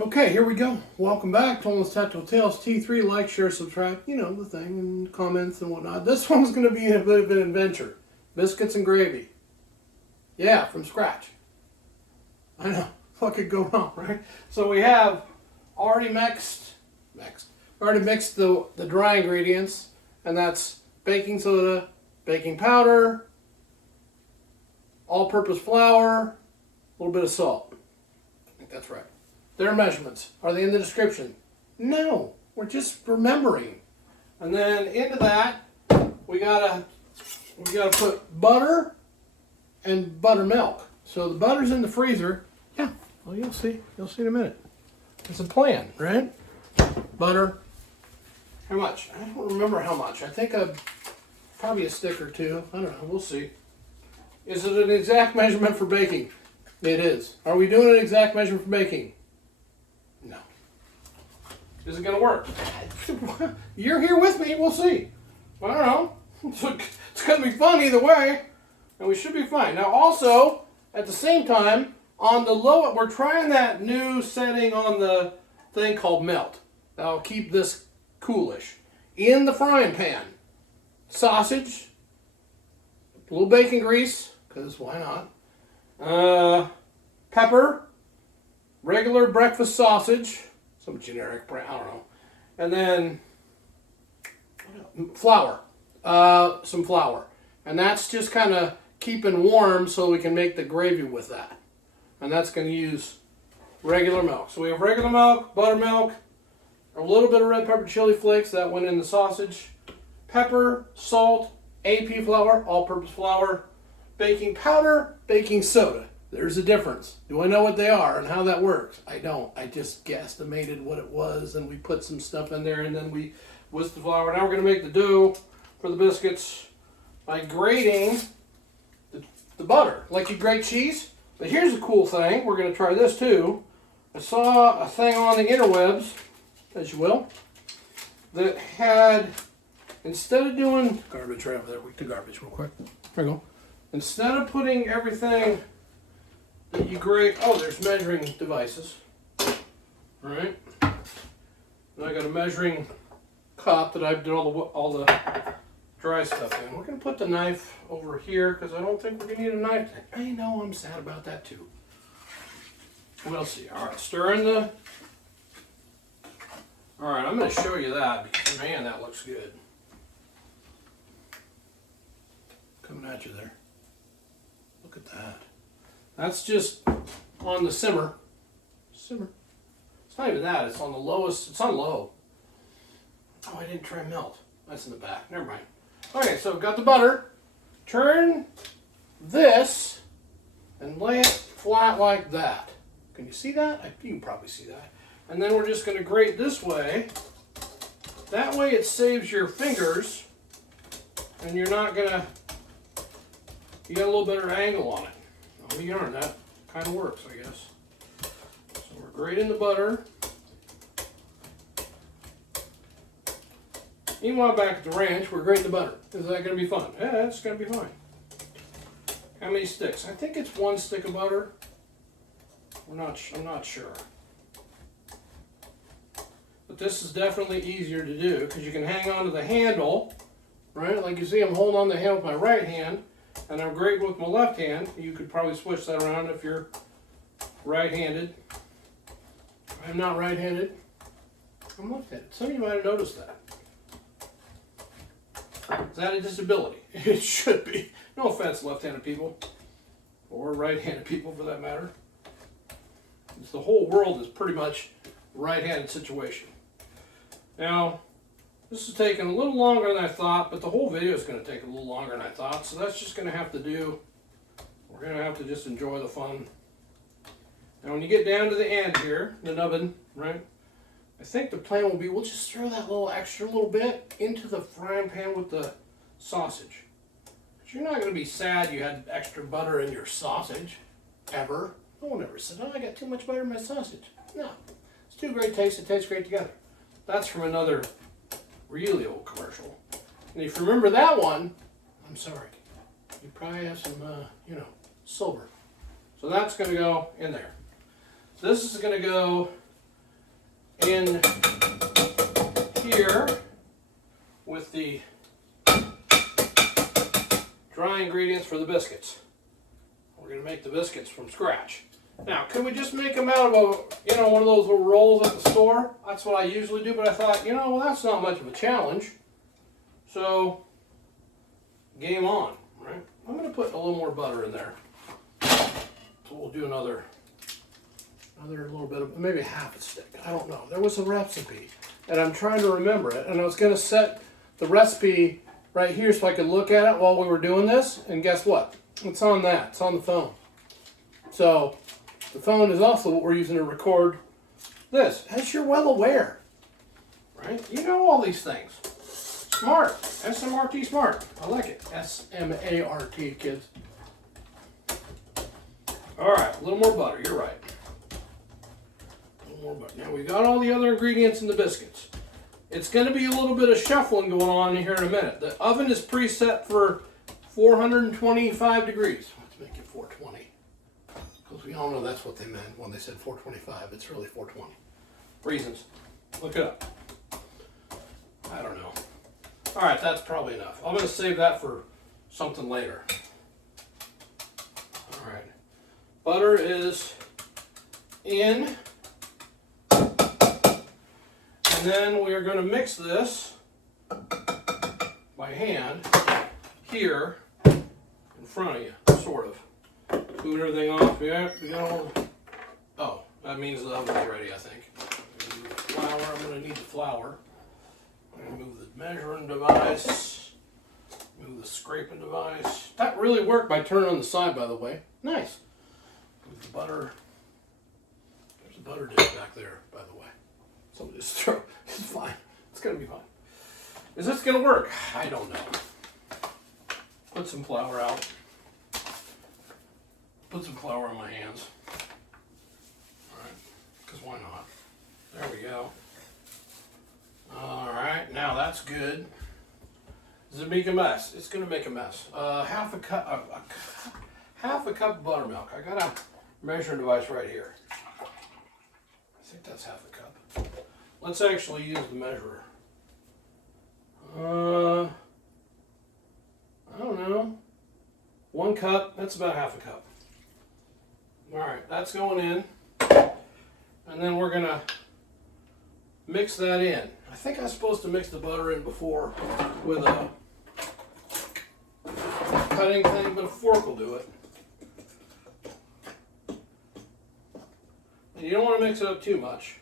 Okay, here we go. Welcome back to Almost Tactical Tales T3. Like, share, subscribe, you know, the thing, and comments and whatnot. This one's going to be a bit of an adventure. Biscuits and gravy. Yeah, from scratch. I know. What could go wrong, right? So we have already mixed the dry ingredients, and that's baking soda, baking powder, all-purpose flour, a little bit of salt. I think that's right. Their measurements, are they in the description? No, we're just remembering. And then into that, we gotta put butter and buttermilk. So the butter's in the freezer. Yeah, well, you'll see in a minute. It's a plan, right? Butter. How much? I don't remember how much. I think probably a stick or two. I don't know. We'll see. Is it an exact measurement for baking? It is. Are we doing an exact measurement for baking? No. Is it going to work? You're here with me. We'll see. I don't know. It's going to be fun either way. And we should be fine. Now also, at the same time, on the low, we're trying that new setting on the thing called melt. That'll keep this coolish. In the frying pan, sausage, a little bacon grease, because why not? Pepper, regular breakfast sausage, some generic brand, I don't know. And then flour, some flour. And that's just kind of keeping warm so we can make the gravy with that. And that's going to use regular milk. So we have regular milk, buttermilk, a little bit of red pepper chili flakes, that went in the sausage, pepper, salt, AP flour, all-purpose flour, baking powder, baking soda. There's a difference. Do I know what they are and how that works? I don't. I just guesstimated what it was, and we put some stuff in there, and then we whisked the flour. Now we're going to make the dough for the biscuits by grating the butter, like you grate cheese. But here's the cool thing. We're going to try this too. I saw a thing on the interwebs, as you will, that had, instead of doing garbage right over there, we do garbage real quick. There we go. Instead of putting everything that you grate, oh, there's measuring devices. All right. And I got a measuring cup that I've done all the dry stuff in. We're gonna put the knife over here because I don't think we're gonna need a knife. I know, I'm sad about that too. We'll see. All right, stir in the. All right, I'm gonna show you that because man, that looks good. Coming at you there. Look at that. That's just on the simmer. Simmer. It's not even that. It's on the lowest. It's on low. Oh, I didn't try melt. That's in the back. Never mind. Okay, so I've got the butter. Turn this and lay it flat like that. Can you see that? You can probably see that. And then we're just going to grate this way. That way it saves your fingers and you're not going to, you got a little better angle on it. Oh, yarn, that kind of works, I guess. So we're grating the butter. Meanwhile, back at the ranch, we're grating the butter. Is that going to be fun? Yeah, it's going to be fine. How many sticks? I think it's one stick of butter. I'm not sure. But this is definitely easier to do because you can hang on to the handle, right? Like you see, I'm holding on the handle with my right hand, and I'm grating with my left hand. You could probably switch that around if you're right-handed. I'm not right-handed. I'm left-handed. Some of you might have noticed that. Is that a disability? It should be. No offense, left-handed people, or right-handed people for that matter. The whole world is pretty much right-handed situation. Now, this is taking a little longer than I thought, but the whole video is going to take a little longer than I thought, so that's just going to have to do. We're going to have to just enjoy the fun. Now, when you get down to the end here, the nubbin, right? I think the plan will be we'll just throw that little extra little bit into the frying pan with the sausage. But you're not going to be sad you had extra butter in your sausage, ever. No one ever said, oh, I got too much butter in my sausage. No, it's two great tastes. It tastes great together. That's from another really old commercial. And if you remember that one, I'm sorry. You probably have some, silver. So that's going to go in there. This is going to go in here with the dry ingredients for the biscuits. We're going to make the biscuits from scratch. Now, could we just make them out of one of those little rolls at the store? That's what I usually do, but I thought, well, that's not much of a challenge. So, game on, right? I'm going to put a little more butter in there. So we'll do another little bit of, maybe half a stick. I don't know. There was a recipe, and I'm trying to remember it, and I was going to set the recipe right here so I could look at it while we were doing this, and guess what? It's on that. It's on the phone. So, the phone is also what we're using to record this, as you're well aware, right? You know all these things. Smart. S-M-R-T, smart. I like it. S-M-A-R-T, kids. All right, a little more butter. You're right. A little more butter. Now, we got all the other ingredients in the biscuits. It's going to be a little bit of shuffling going on here in a minute. The oven is preset for 425 degrees. Let's make it 420. Because we all know that's what they meant when they said 425. It's really 420. Reasons. Look it up. I don't know. All right, that's probably enough. I'm going to save that for something later. All right. Butter is in. And then we are going to mix this by hand here in front of you, sort of. Boot everything off. Yeah, we got all the... Oh, that means the oven's ready, I think. Flour, I'm going to need the flour. I'm going to move the measuring device. Move the scraping device. That really worked by turning on the side, by the way. Nice. Move the butter. There's a butter dish back there, by the way. So just throw. It's fine. It's going to be fine. Is this going to work? I don't know. Put some flour out. Put some flour on my hands. Alright, because why not? There we go. Alright, now that's good. Does it make a mess? It's going to make a mess. Half a cup of buttermilk. I got a measuring device right here. I think that's half a cup. Let's actually use the measurer. I don't know. 1 cup, that's about half a cup. Alright, that's going in. And then we're going to mix that in. I think I'm supposed to mix the butter in before with a cutting thing, but a fork will do it. And you don't want to mix it up too much.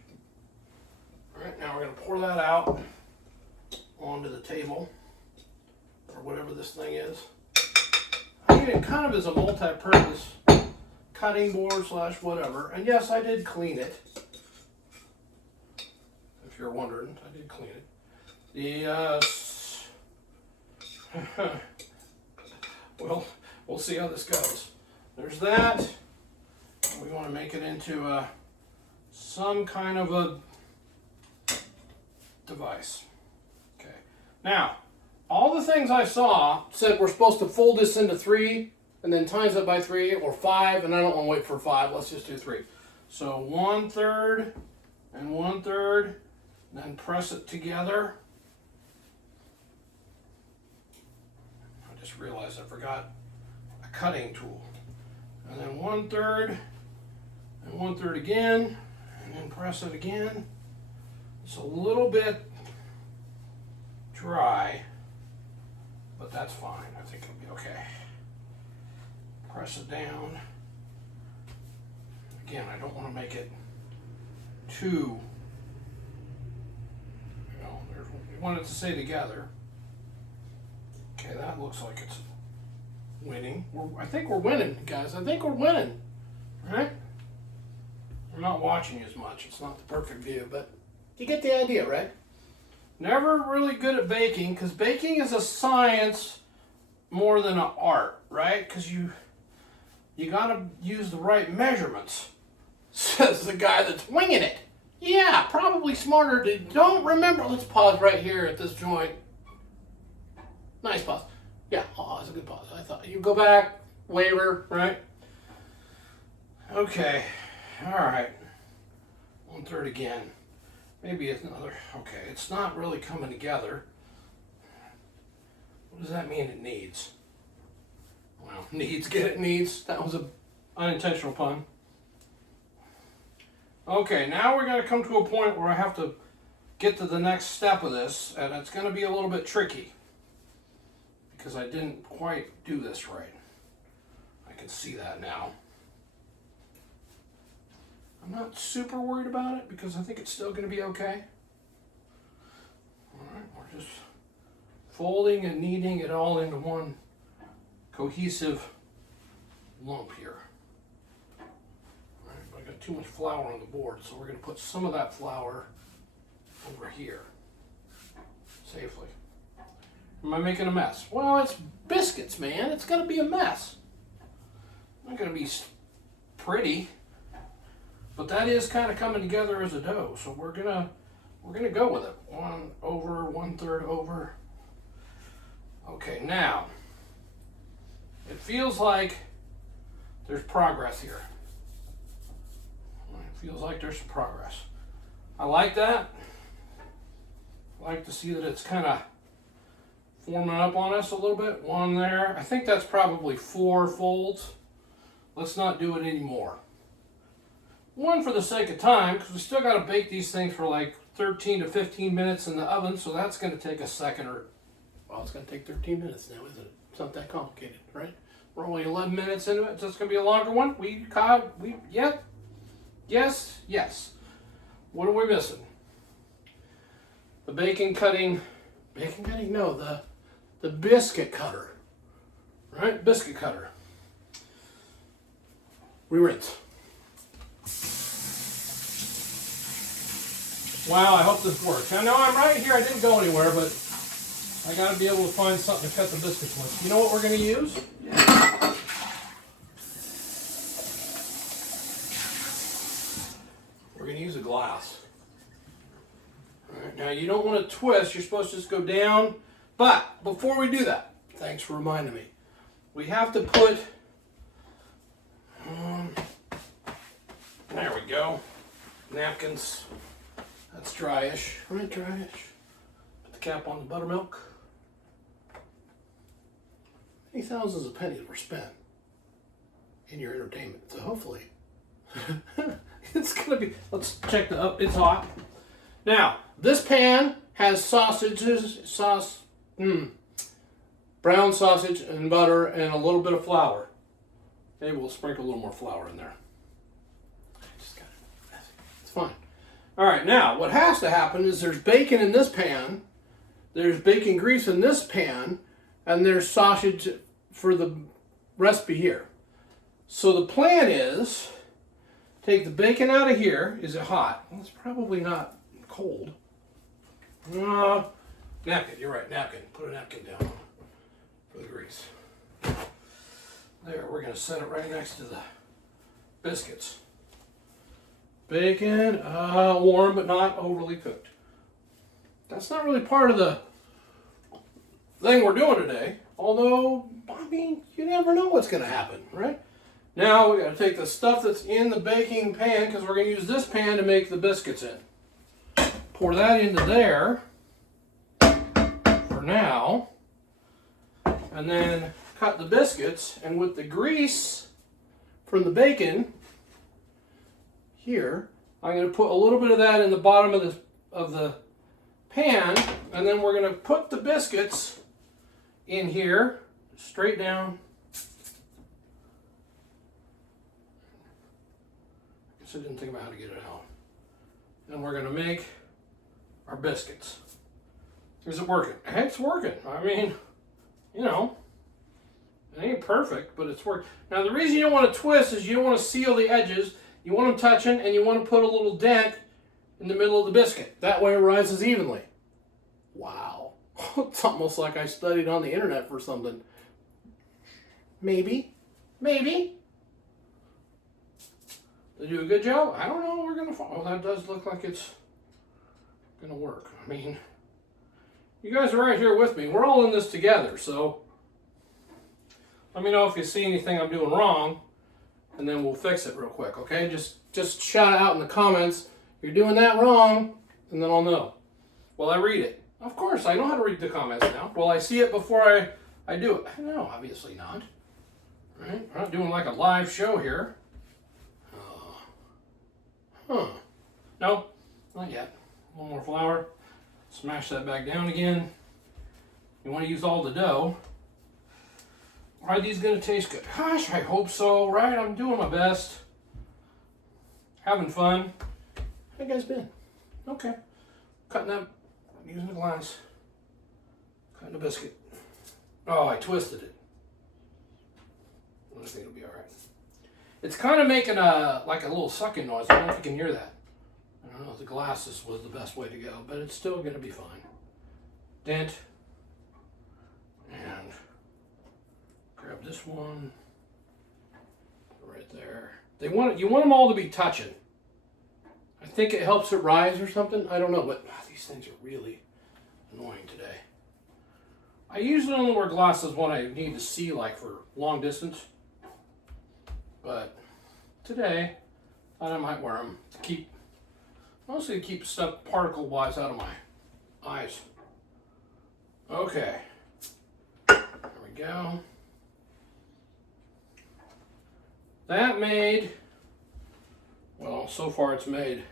Alright, now we're going to pour that out onto the table, or whatever this thing is. I mean, it kind of is a multi-purpose cutting board slash whatever. And yes, I did clean it. If you're wondering, I did clean it. Well, we'll see how this goes. There's that. We want to make it into some kind of a device. Okay. Now, all the things I saw said we're supposed to fold this into 3 and then times it by 3 or 5, and I don't want to wait for 5. Let's just do 3. So 1/3 and 1/3, then press it together. I just realized I forgot a cutting tool. And then 1/3 and 1/3 again, and then press it again. It's a little bit dry, but that's fine. I think it'll be okay. Press it down. Again, I don't want to make it too, we want it to stay together. Okay, that looks like it's winning. I think we're winning, guys. I think we're winning, right? I'm not watching as much. It's not the perfect view, but you get the idea, right? Never really good at baking, because baking is a science more than an art, right? Because you got to use the right measurements, says the guy that's winging it. Yeah, probably smarter to don't remember. Let's pause right here at this joint. Nice pause. Yeah, oh, that's a good pause. I thought you go back, waiver, right? Okay, all right. 1/3 again. Maybe it's another, okay, it's not really coming together. What does that mean it needs? Well, needs, get it, needs. That was an unintentional pun. Okay, now we're going to come to a point where I have to get to the next step of this, and it's going to be a little bit tricky because I didn't quite do this right. I can see that now. I'm not super worried about it because I think it's still going to be okay. All right, we're just folding and kneading it all into one cohesive lump here. All right, but I got too much flour on the board, so we're going to put some of that flour over here safely. Am I making a mess? Well, it's biscuits, man. It's going to be a mess. It's not going to be pretty. But that is kind of coming together as a dough, so we're gonna go with it. 1 over, 1/3 over. Okay, now it feels like there's progress here. It feels like there's some progress. I like that. I like to see that it's kind of forming up on us a little bit. 1 there. I think that's probably 4 folds. Let's not do it anymore. 1 for the sake of time, because we still got to bake these things for like 13 to 15 minutes in the oven, so that's going to take a second or, well, it's going to take 13 minutes now, isn't it? It's not that complicated, right? We're only 11 minutes into it, so it's going to be a longer one. Yep, yes. What are we missing? The bacon cutting, no, the biscuit cutter, right? Biscuit cutter. We rinse. Wow, I hope this works. I know I'm right here. I didn't go anywhere, but I got to be able to find something to cut the biscuits with. You know what we're going to use? We're going to use a glass. All right, now, you don't want to twist. You're supposed to just go down. But before we do that, thanks for reminding me, we have to put, there we go, napkins. That's dryish, right? Dryish. Put the cap on the buttermilk. Many thousands of pennies were spent in your entertainment, so hopefully it's gonna be. Let's check the up. It's hot. Now this pan has brown sausage and butter and a little bit of flour. Maybe we'll sprinkle a little more flour in there. It's fine. All right, now what has to happen is there's bacon in this pan, there's bacon grease in this pan, and there's sausage for the recipe here. So the plan is take the bacon out of here. Is it hot? Well, it's probably not cold. Napkin, you're right, napkin. Put a napkin down for the grease. There, we're going to set it right next to the biscuits. Bacon, warm but not overly cooked. That's not really part of the thing we're doing today. Although, I mean, you never know what's going to happen, right? Now we got to take the stuff that's in the baking pan, because we're going to use this pan to make the biscuits in. Pour that into there for now. And then cut the biscuits, and with the grease from the bacon here, I'm going to put a little bit of that in the bottom of the pan, and then we're going to put the biscuits in here, straight down. I guess I didn't think about how to get it out. And we're going to make our biscuits. Is it working? It's working. I mean, you know, it ain't perfect, but it's working. Now, the reason you don't want to twist is you don't want to seal the edges. You want them touching, and you want to put a little dent in the middle of the biscuit. That way it rises evenly. Wow. It's almost like I studied on the internet for something. Maybe. They do a good job? I don't know. We're going to follow. Oh, that does look like it's going to work. I mean, you guys are right here with me. We're all in this together, so let me know if you see anything I'm doing wrong, and then we'll fix it real quick, okay? Just shout it out in the comments. You're doing that wrong, and then I'll know. Will I read it? Of course, I know how to read the comments now. Will I see it before I do it? No, obviously not. Right? We're not doing like a live show here. No, not yet. One more flour. Smash that back down again. You want to use all the dough. Are these going to taste good? Gosh, I hope so, right? I'm doing my best. Having fun. How you guys been? Okay. Cutting up, using the glass. Cutting a biscuit. Oh, I twisted it. I think it'll be all right. It's kind of making like a little sucking noise. I don't know if you can hear that. I don't know if the glasses was the best way to go, but it's still going to be fine. Dent. And grab this one right there. You want them all to be touching. I think it helps it rise or something. I don't know, but these things are really annoying today. I usually only wear glasses when I need to see, like for long distance. But today, I thought I might wear them to mostly to keep stuff particle-wise out of my eyes. Okay. There we go. That made, well, so far it's made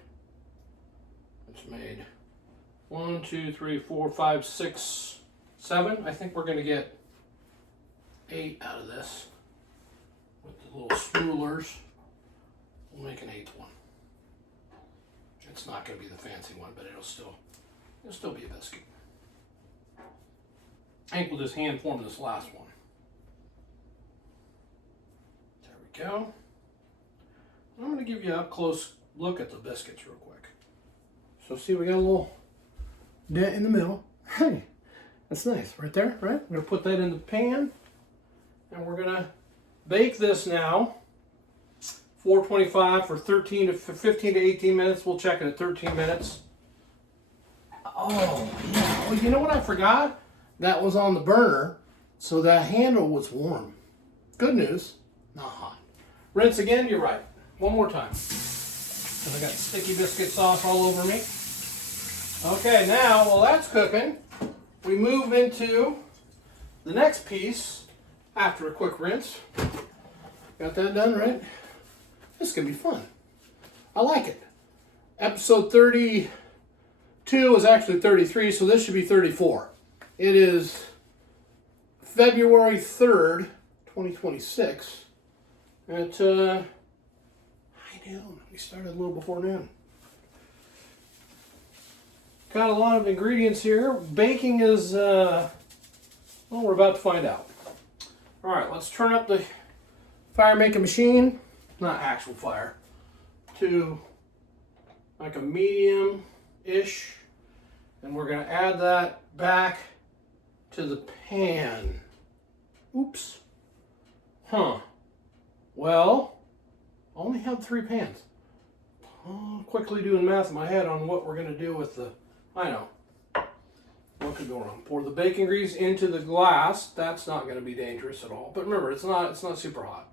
1, 2, 3, 4, 5, 6, 7. I think we're going to get 8 out of this. With the little spoolers, we'll make an 8th one. It's not going to be the fancy one, but it'll still be a biscuit. I think we'll just hand form this last one. There we go. I'm going to give you a up close look at the biscuits real quick. So see, we got a little dent in the middle. Hey, that's nice right there, right? I'm going to put that in the pan, and we're going to bake this now. 425 for 15 to 18 minutes. We'll check it at 13 minutes. Oh, yeah. Well, you know what I forgot? That was on the burner, so that handle was warm. Good news, not hot. Rinse again, you're right. One more time. Because I got sticky biscuit sauce all over me. Okay, now, while that's cooking, we move into the next piece after a quick rinse. Got that done, right? This is going to be fun. I like it. Episode 32 is actually 33, so this should be 34. It is February 3rd, 2026. I know, we started a little before noon. Got a lot of ingredients here. Baking is, well, we're about to find out. All right, let's turn up the fire making machine, not actual fire, to like a medium-ish. And we're gonna add that back to the pan. Oops. Well, I only have 3 pans. Quickly doing math in my head on what we're gonna do with the, I know. What could go wrong? Pour the baking grease into the glass. That's not gonna be dangerous at all. But remember, it's not super hot.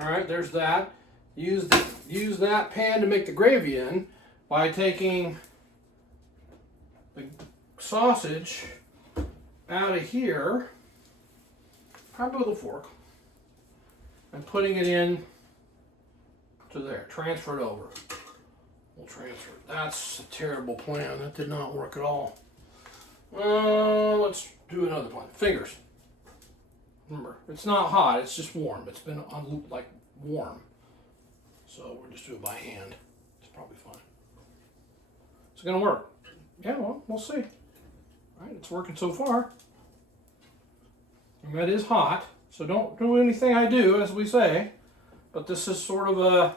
All right, there's that. Use that pan to make the gravy in by taking the sausage out of here, probably with a fork, and putting it in to there. Transfer it over. We'll transfer it. That's a terrible plan. That did not work at all. Let's do another plan. Fingers. Remember, it's not hot. It's just warm. It's been like warm. So we're just doing it by hand. It's probably fine. It's gonna work. Yeah, well, we'll see. All right, it's working so far. And that is hot, so don't do anything I do, as we say. But this is sort of a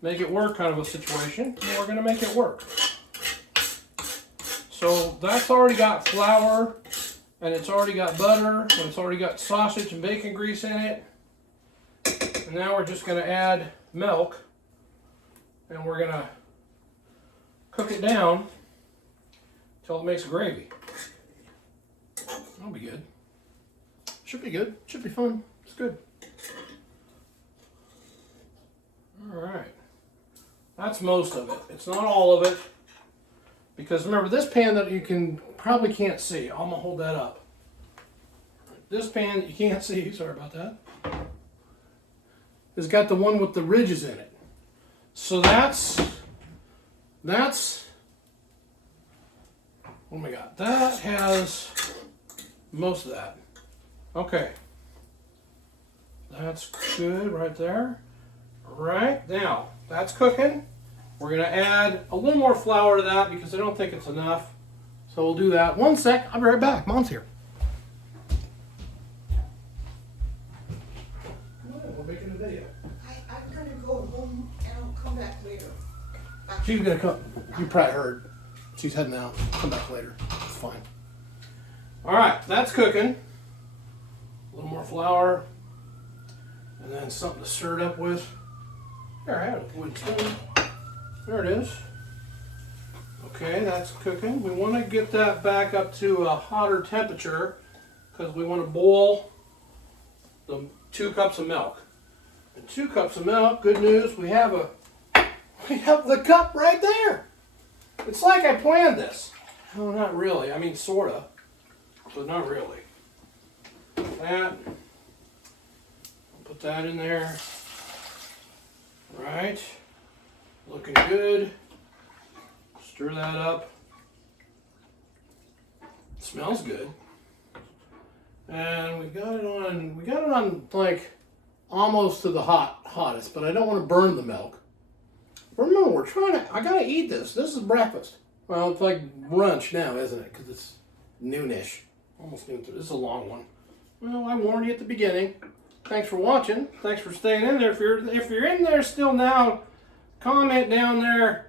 make it work kind of a situation. And we're gonna make it work. So that's already got flour, and it's already got butter, and it's already got sausage and bacon grease in it. And now we're just gonna add milk, and we're gonna cook it down until it makes gravy. That'll be good. Should be good. Should be fun. It's good. All right. That's most of it. It's not all of it. Because remember, this pan that you probably can't see, I'm gonna hold that up. This pan that you can't see, sorry about that, has got the one with the ridges in it. So that's, what do we got? That has most of that. Okay. That's good right there. Right, now, that's cooking. We're gonna add a little more flour to that because I don't think it's enough. So we'll do that. One sec, I'll be right back. Mom's here. We're making a video. I'm gonna go home and I'll come back later. She's gonna come. You probably heard. She's heading out. Come back later. It's fine. All right, that's cooking. A little more flour, and then something to stir it up with. There, I have a wood spoon. There it is. Okay, that's cooking. We want to get that back up to a hotter temperature because we want to boil the 2 cups of milk. And 2 cups of milk. Good news, we have the cup right there. It's like I planned this. Oh, not really. I mean, sorta, but not really. That. Put that in there. Right. Looking good. Stir that up. It smells good. And we got it on like almost to the hottest, but I don't want to burn the milk. Remember, I gotta eat this. This is breakfast. Well, it's like brunch now, isn't it? Because it's noonish. Almost noon. This is a long one. Well, I warned you at the beginning. Thanks for watching. Thanks for staying in there. If you're in there still now, comment down there.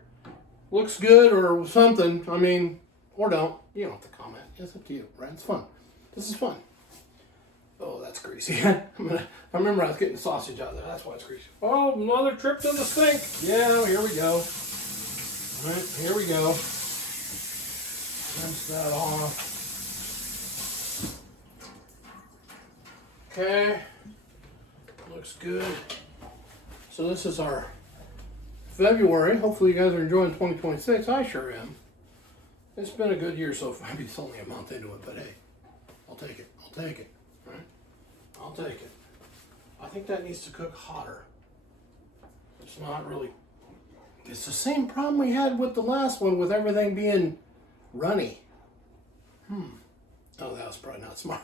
Looks good or something. I mean, or don't. You don't have to comment. It's up to you, right? It's fun. This is fun. Oh, that's greasy. I remember I was getting sausage out there. That's why it's greasy. Oh, another trip to the sink. Yeah, here we go. All right, here we go. Rinse that off. Okay. Looks good. So this is our February. Hopefully you guys are enjoying 2026. I sure am. It's been a good year so far. Maybe it's only a month into it, but hey, I'll take it. I'll take it. All right? I'll take it. I think that needs to cook hotter. It's not really. It's the same problem we had with the last one with everything being runny. Oh, that was probably not smart.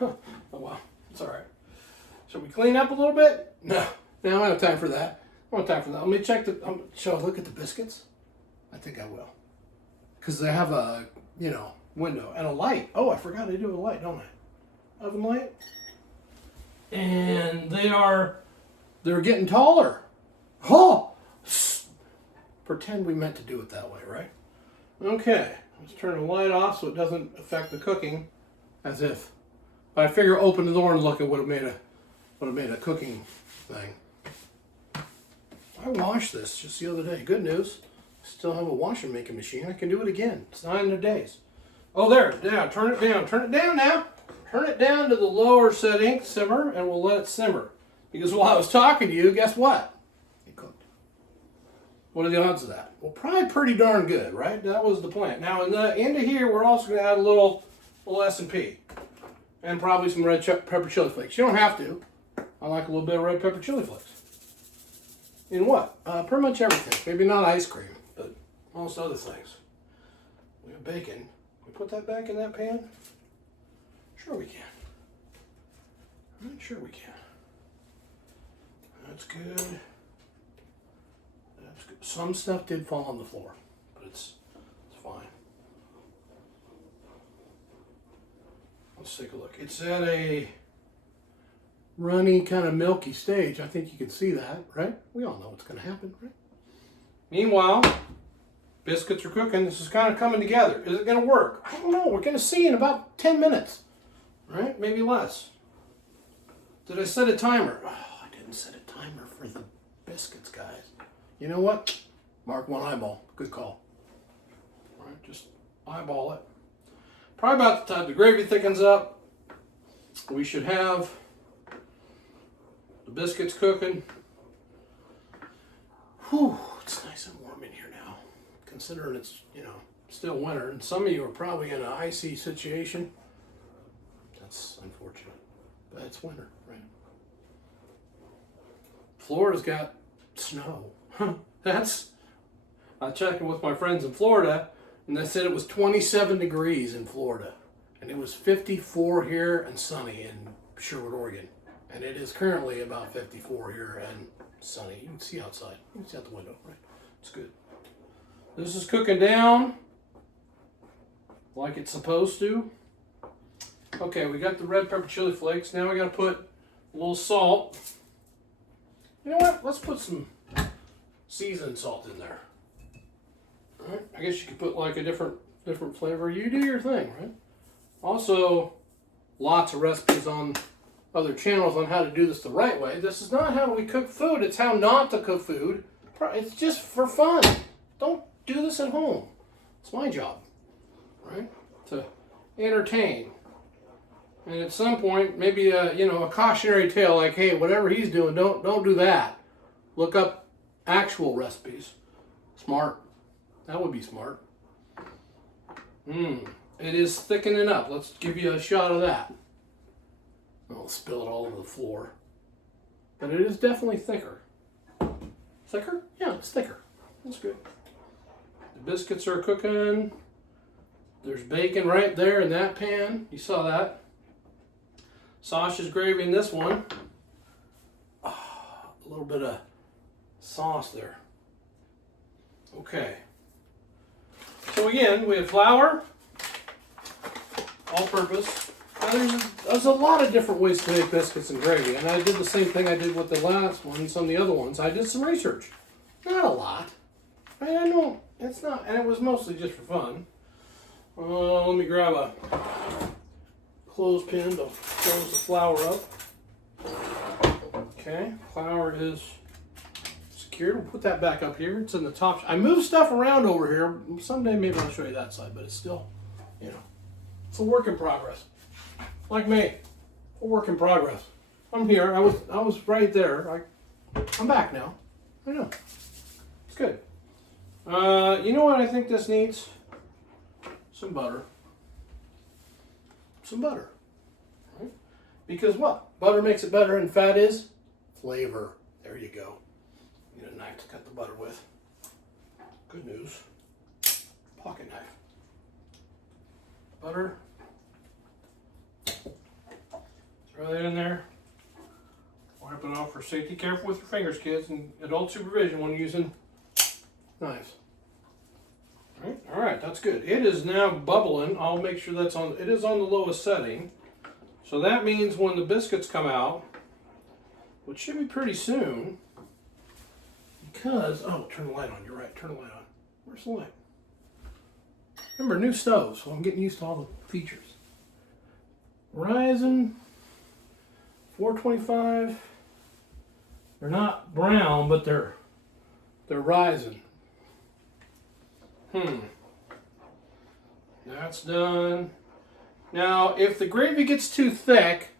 Oh well, it's all right. Should we clean up a little bit? No, I don't have time for that. I don't have time for that. Let me check shall I look at the biscuits? I think I will. Because they have a, window and a light. Oh, I forgot I do have a light, don't I? Oven light. And they're getting taller. Oh! Pretend we meant to do it that way, right? Okay, let's turn the light off so it doesn't affect the cooking. As if. But I figure open the door and look at would have made a cooking thing. I washed this just the other day. Good news. Still have a washing making machine. I can do it again. It's 9 days. Oh, there. Down. Turn it down. Turn it down now. Turn it down to the lower setting, simmer, and we'll let it simmer. Because while I was talking to you, guess what? It cooked. What are the odds of that? Well, probably pretty darn good, right? That was the plan. Now, in the end of here, we're also going to add a little S&P. And probably some red pepper chili flakes. You don't have to. I like a little bit of red pepper chili flakes. In what? Pretty much everything. Maybe not ice cream, but most other things. We have bacon. Can we put that back in that pan? Sure we can. I'm sure we can. That's good. That's good. Some stuff did fall on the floor, but it's fine. Let's take a look. It's at a runny, kind of milky stage. I think you can see that, right? We all know what's going to happen, right? Meanwhile, biscuits are cooking. This is kind of coming together. Is it going to work? I don't know. We're going to see in about 10 minutes, right? Maybe less. Did I set a timer? Oh, I didn't set a timer for the biscuits, guys. You know what? Mark one eyeball. Good call. All right, just eyeball it. Probably about the time the gravy thickens up, we should have the biscuits cooking. Whew, it's nice and warm in here now. Considering it's, still winter, and some of you are probably in an icy situation. That's unfortunate, but it's winter, right? Florida's got snow. I checked with my friends in Florida, and they said it was 27 degrees in Florida, and it was 54 here and sunny in Sherwood, Oregon, and it is currently about 54 here and sunny. You can see outside. You can see out the window, right? It's good. This is cooking down like it's supposed to. Okay, we got the red pepper chili flakes. Now we got to put a little salt. You know what? Let's put some seasoned salt in there. All right. I guess you could put like a different flavor. You do your thing, right? Also, lots of recipes on other channels on how to do this the right way. This is not how we cook food. It's how not to cook food. It's just for fun. Don't do this at home. It's my job, right? To entertain. And at some point, maybe a cautionary tale like, hey, whatever he's doing, don't do that. Look up actual recipes. Smart. That would be smart. It is thickening up. Let's give you a shot of that. I'll spill it all over the floor. But it is definitely thicker. Thicker? Yeah, it's thicker. That's good. The biscuits are cooking. There's bacon right there in that pan. You saw that. Sausage gravy in this one. A little bit of sauce there. Okay. So again, we have flour, all purpose. Now there's a lot of different ways to make biscuits and gravy, and I did the same thing I did with the last one and some of the other ones. I did some research. Not a lot. I know it's not, and it was mostly just for fun. Let me grab a clothespin to close the flour up. Okay, flour is secured. We'll put that back up here. It's in the top. I moved stuff around over here. Someday maybe I'll show you that side, but it's still, it's a work in progress. Like me, a work in progress. I'm here. I was right there. I'm back now. I know. It's good. You know what I think this needs? Some butter. Some butter. Right? Because what? Butter makes it better, and fat is flavor. There you go. You need a knife to cut the butter with. Good news. Pocket knife. Butter. Throw that in there. Wipe it off for safety. Careful with your fingers, kids, and adult supervision when using knives. All right, that's good. It is now bubbling. I'll make sure that's on. It is on the lowest setting. So that means when the biscuits come out, which should be pretty soon, because, turn the light on. You're right, turn the light on. Where's the light? Remember, new stove, so I'm getting used to all the features. Ryzen 425. They're not brown, but they're Ryzen. That's done. Now, if the gravy gets too thick,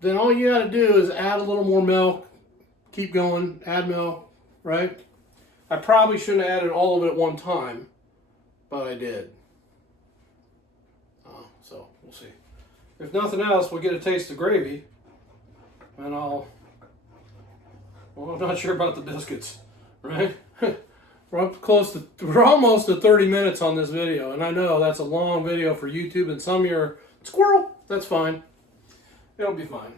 then all you got to do is add a little more milk. Keep going, add milk, right? I probably shouldn't have added all of it at one time, but I did. So, we'll see. If nothing else, we'll get a taste of gravy, and I'm not sure about the biscuits, right? We're almost to 30 minutes on this video, and I know that's a long video for YouTube, and some of you are, squirrel, that's fine. It'll be fine.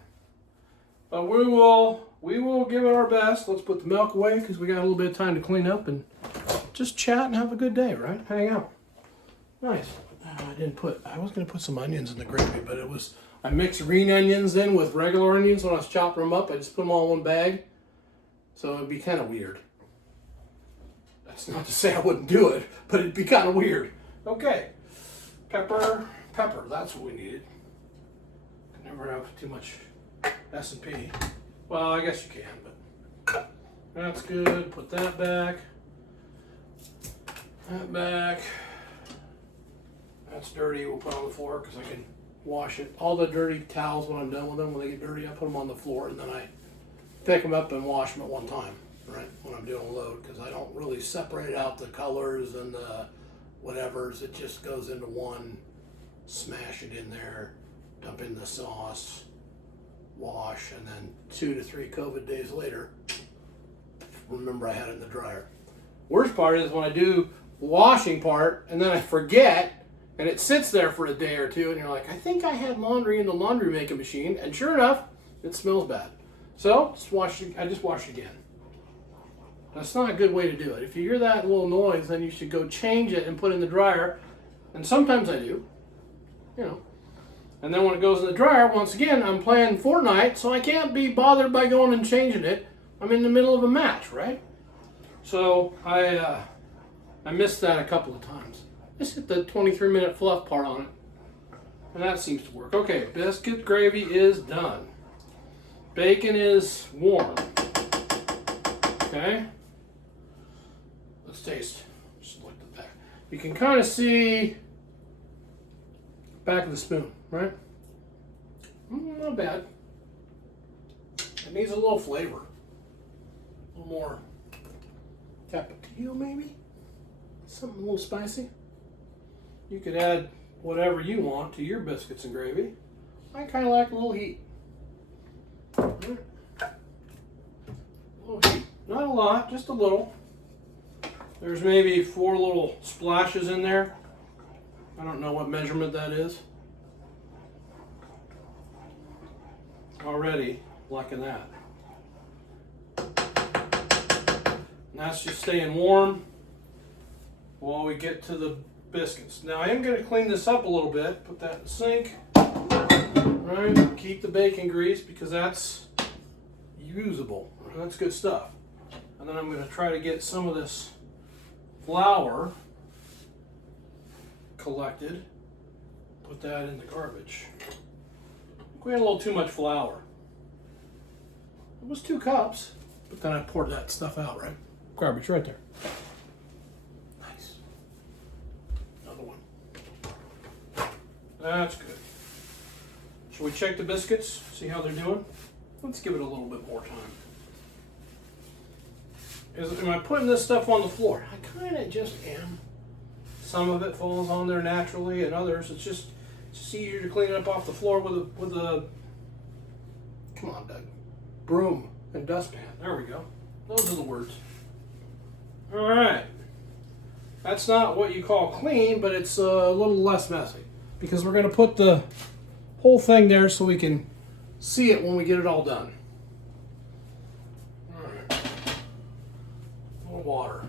But we will give it our best. Let's put the milk away because we got a little bit of time to clean up and just chat and have a good day, right? Hang out. Nice. I was going to put some onions in the gravy, but I mixed green onions in with regular onions when I was chopping them up. I just put them all in one bag. So it'd be kind of weird. That's not to say I wouldn't do it, but it'd be kind of weird. Okay. Pepper, that's what we needed. Never have too much S&P. Well, I guess you can, but that's good. Put that back. That back. That's dirty. We'll put on the floor because I can wash it. All the dirty towels when I'm done with them, when they get dirty, I put them on the floor and then I pick them up and wash them at one time, right? When I'm doing a load, because I don't really separate out the colors and whatever's. It just goes into one, smash it in there, dump in the sauce, wash, and then 2 to 3 COVID days later, remember I had it in the dryer. Worst part is when I do the washing part and then I forget and it sits there for a day or two and you're like, I think I had laundry in the laundry making machine, and sure enough, it smells bad. So I just wash it again. That's not a good way to do it. If you hear that little noise, then you should go change it and put it in the dryer. And sometimes I do, you know. And then when it goes in the dryer, once again, I'm playing Fortnite, so I can't be bothered by going and changing it. I'm in the middle of a match, right? So I missed that a couple of times. Just hit the 23-minute fluff part on it, and that seems to work. Okay, biscuit gravy is done. Bacon is warm. Okay. Let's taste. Just look at the back. You can kind of see back of the spoon, right? Not bad. It needs a little flavor. A little more tapatio, maybe? Something a little spicy. You could add whatever you want to your biscuits and gravy. I kind of like a little heat. A little heat. Not a lot, just a little. There's maybe 4 little splashes in there. I don't know what measurement that is. Already liking that. And that's just staying warm while we get to the biscuits. Now I am going to clean this up a little bit. Put that in the sink. Right? Keep the bacon grease because that's usable. That's good stuff. And then I'm going to try to get some of this flour collected. Put that in the garbage. We had a little too much flour. It was 2 cups, but then I poured that stuff out, right? Garbage right there. Nice. Another one. That's good. Shall we check the biscuits? See how they're doing? Let's give it a little bit more time. Am I putting this stuff on the floor? I kind of just am. Some of it falls on there naturally, and others it's just easier to clean it up off the floor with a come on, Doug, broom and dustpan. There we go. Those are the words. All right. That's not what you call clean, but it's a little less messy because we're going to put the whole thing there so we can see it when we get it all done. All right. A little water.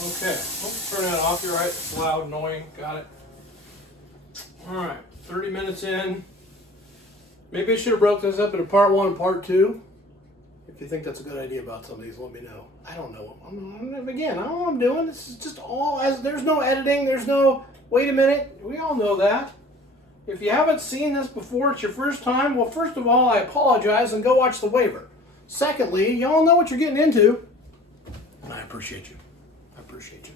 Okay, let's turn that off. You're right. It's loud, annoying. Got it. All right, 30 minutes in. Maybe I should have broke this up into part 1 and part 2. If you think that's a good idea about some of these, let me know. I don't know. Again, I don't know what I'm doing. This is just all as there's no editing. There's no wait a minute. We all know that. If you haven't seen this before, it's your first time. Well, first of all, I apologize and go watch the waiver. Secondly, y'all know what you're getting into, and I appreciate you. I appreciate you.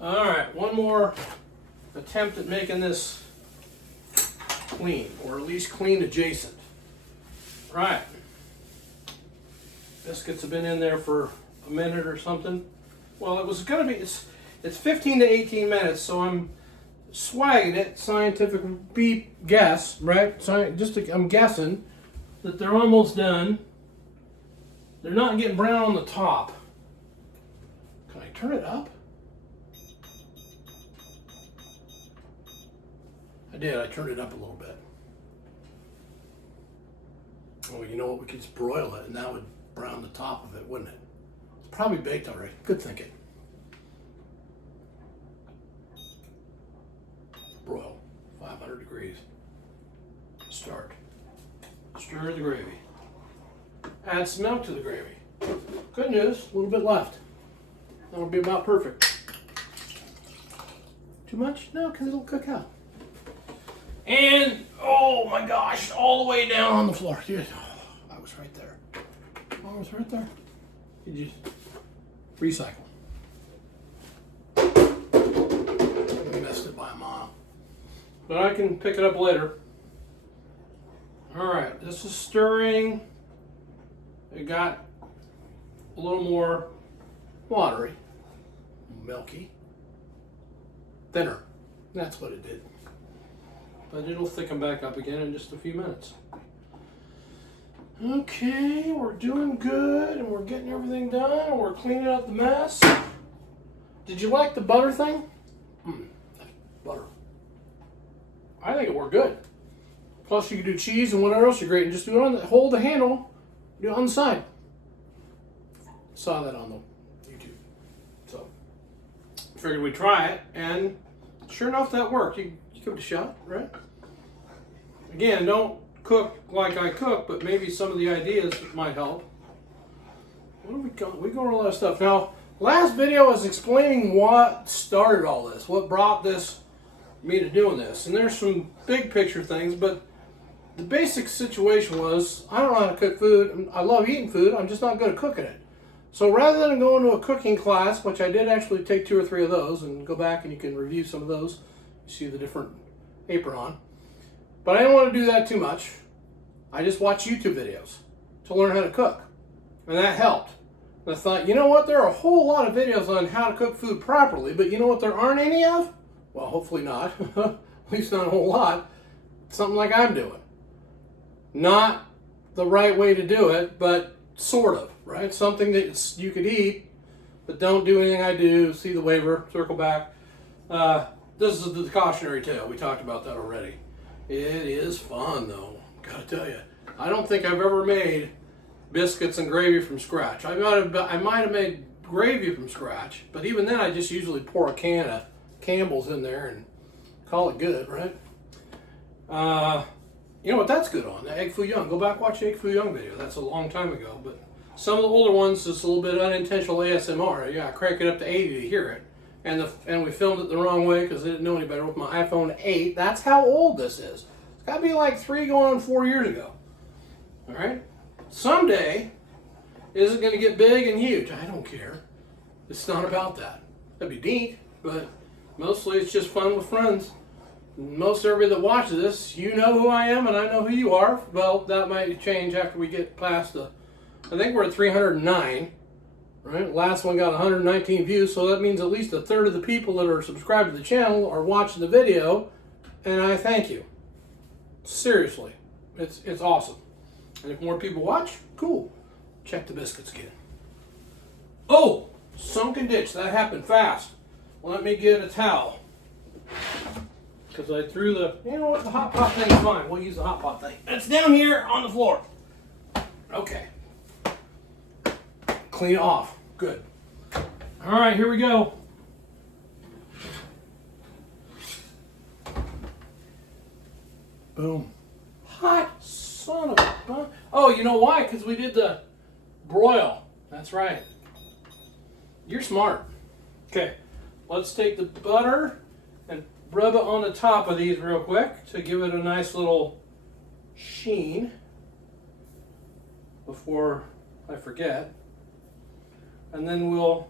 All right, one more attempt at making this clean, or at least clean adjacent. Right. Biscuits have been in there for a minute or something. Well, it was going to be, it's 15 to 18 minutes, so I'm swagging it, scientific guess, right? I'm guessing that they're almost done. They're not getting brown on the top. Can I turn it up? I did, I turned it up a little bit. Oh, you know what, we could just broil it and that would brown the top of it, wouldn't it? It's probably baked already. Good thinking. Broil, 500 degrees. Start. Stir the gravy. Add some milk to the gravy. Good news, a little bit left. That'll be about perfect. Too much? No, because it'll cook out. And, oh my gosh, all the way down on the floor. Dude, I was right there. I was right there. Did you recycle? I missed it by a mile. But I can pick it up later. All right, this is stirring. It got a little more watery, milky, thinner. That's what it did. But it'll thicken back up again in just a few minutes. Okay, we're doing good, and we're getting everything done, and we're cleaning up the mess. Did you like the butter thing? Butter. I think it worked good. Plus, you can do cheese and whatever else you grate, and just do it on the, hold the handle, do it on the side. Saw that on the YouTube. So, figured we'd try it, and sure enough, that worked. You give it a shot, right? Again, don't cook like I cook, but maybe some of the ideas might help. What have we got? We got a lot of stuff. Now, last video I was explaining what started all this, what brought me to doing this. And there's some big picture things, but the basic situation was, I don't know how to cook food. I love eating food, I'm just not good at cooking it. So rather than going to a cooking class, which I did actually take 2 or 3 of those, and go back and you can review some of those, you see the different apron on. But I didn't want to do that too much. I just watched YouTube videos to learn how to cook. And that helped. And I thought, you know what, there are a whole lot of videos on how to cook food properly, but you know what there aren't any of? Well, hopefully not. At least not a whole lot. Something like I'm doing. Not the right way to do it, but sort of, right? Something that you could eat, but don't do anything I do. See the waiver, circle back. This is the cautionary tale. We talked about that already. It is fun, though. Gotta tell you. I don't think I've ever made biscuits and gravy from scratch. I might have made gravy from scratch, but even then I just usually pour a can of Campbell's in there and call it good, right? You know what that's good on? The Egg Foo Young. Go back watch the Egg Foo Young video. That's a long time ago, but some of the older ones, just a little bit unintentional ASMR. You gotta crank it up to 80 to hear it. And we filmed it the wrong way because I didn't know any better with my iPhone 8. That's how old this is. It's gotta be like 3 going on 4 years ago. All right? Someday, is it gonna get big and huge? I don't care. It's not about that. That'd be neat, but mostly it's just fun with friends. Most everybody that watches this, you know who I am and I know who you are. Well, that might change after we get past I think we're at 309. Right? Last one got 119 views, so that means at least a third of the people that are subscribed to the channel are watching the video, and I thank you. Seriously, it's awesome. And if more people watch, cool. Check the biscuits again. Oh, sunken ditch. That happened fast. Let me get a towel. Because I threw you know what, the hot pot thing is fine. We'll use the hot pot thing. It's down here on the floor. Okay. Clean it off. Good. All right, here we go. Boom. Hot son of a... Oh, you know why? Because we did the broil. That's right. You're smart. Okay, let's take the butter and rub it on the top of these real quick to give it a nice little sheen before I forget. And then we'll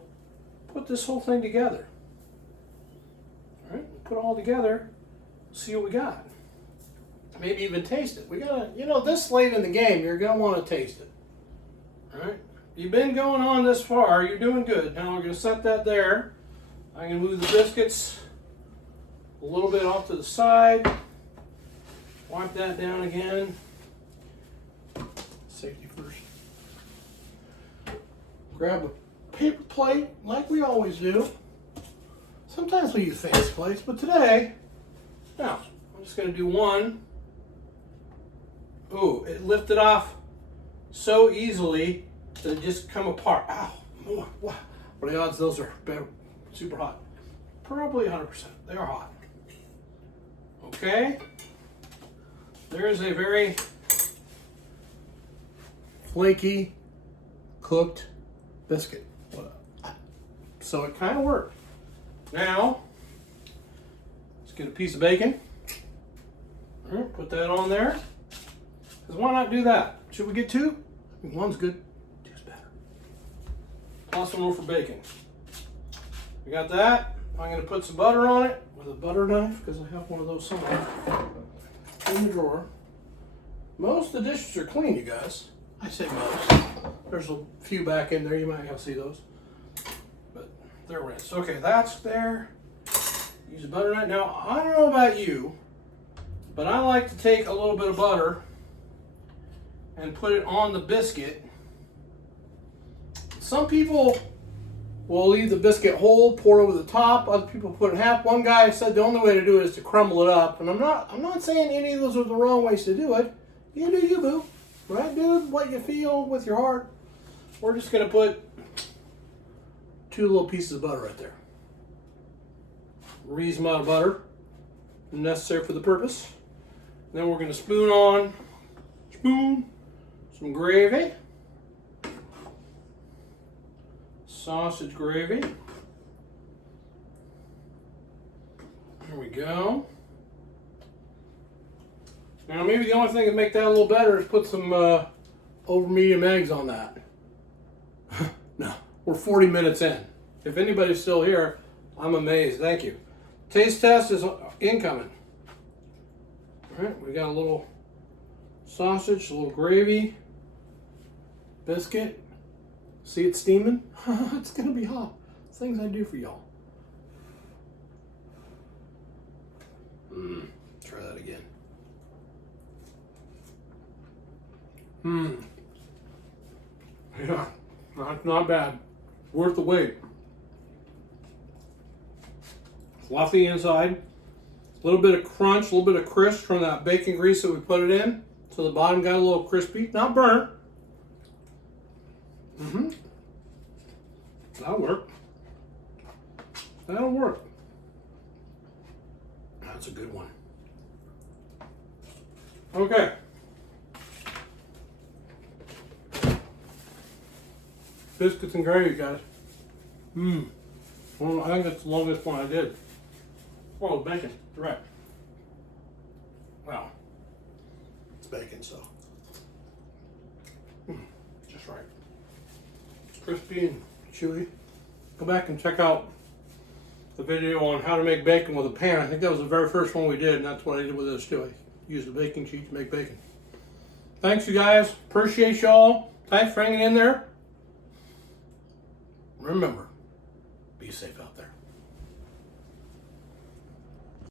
put this whole thing together. All right, put it all together, see what we got. Maybe even taste it. We gotta, you know, this late in the game, you're gonna want to taste it. All right, you've been going on this far, you're doing good. Now we're gonna set that there. I'm gonna move the biscuits a little bit off to the side. Wipe that down again. Safety first. Grab a paper plate like we always do. Sometimes we use fancy plates, but today, now, I'm just going to do one. Ooh, it lifted off so easily that it just come apart. Ow, more. What are the odds those are super hot? Probably 100%. They are hot. Okay. There is a very flaky, cooked biscuit. So it kind of worked. Now, let's get a piece of bacon. All right, put that on there. Because why not do that? Should we get 2? I think 1's good. 2's better. Plus 1 more for bacon. We got that. I'm going to put some butter on it with a butter knife because I have one of those somewhere in the drawer. Most of the dishes are clean, you guys. I say most. There's a few back in there. You might not see those. But they're rinsed. Okay, that's there. Use the butter knife. Now, I don't know about you, but I like to take a little bit of butter and put it on the biscuit. Some people will leave the biscuit whole, pour it over the top. Other people put it in half. One guy said the only way to do it is to crumble it up. And I'm not saying any of those are the wrong ways to do it. You do you, boo. Right? Do what you feel with your heart. We're just gonna put 2 little pieces of butter right there. Reasonable amount of butter necessary for the purpose. Then we're gonna spoon some gravy. Sausage gravy. There we go. Now maybe the only thing that make that a little better is put some over medium eggs on that. No, we're 40 minutes in. If anybody's still here, I'm amazed. Thank you. Taste test is incoming. All right, we got a little sausage, a little gravy, biscuit. See it steaming? It's gonna be hot. Things I do for y'all. Try that again. Yeah, not bad. Worth the wait. Fluffy inside. A little bit of crunch, a little bit of crisp from that bacon grease that we put it in. So the bottom got a little crispy, not burnt. That'll work. That'll work. That's a good one. Okay. Biscuits and gravy, guys. Well, I think that's the longest one I did. Oh, bacon. You're right. Wow. It's bacon, so. Just right. It's crispy and chewy. Go back and check out the video on how to make bacon with a pan. I think that was the very first one we did, and that's what I did with this too. I used a baking sheet to make bacon. Thanks, you guys. Appreciate y'all. Thanks for hanging in there. Remember, be safe out there.